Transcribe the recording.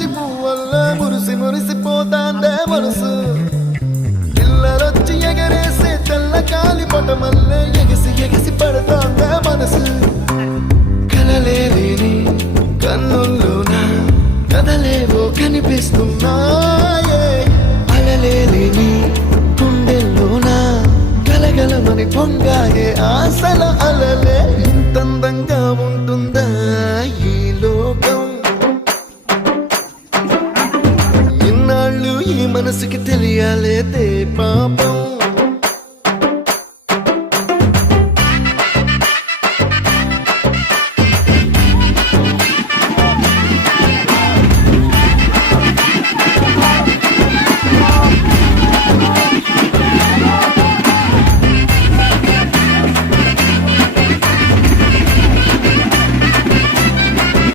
బంతి పువ్వల్ల మురిసి మురిసిపోతాందే మనసు పిల్లలొచ్చి ఎగరేసే తెల్ల కాలి పటమల్లే ఎగసి ఎగసి పడతాందే మనసు కలలేని కన్నుల్లోన కదలేవో కనిపిస్తున్నాయే అలలేని గుండెల్లోన గలగలమని పొంగాయే ఆశల అలలే ఇంతందంగా ఉంటుందా ఈ లోకం ఇన్నాళ్ళు ఈ మనసుకి తెలియాలేదే పా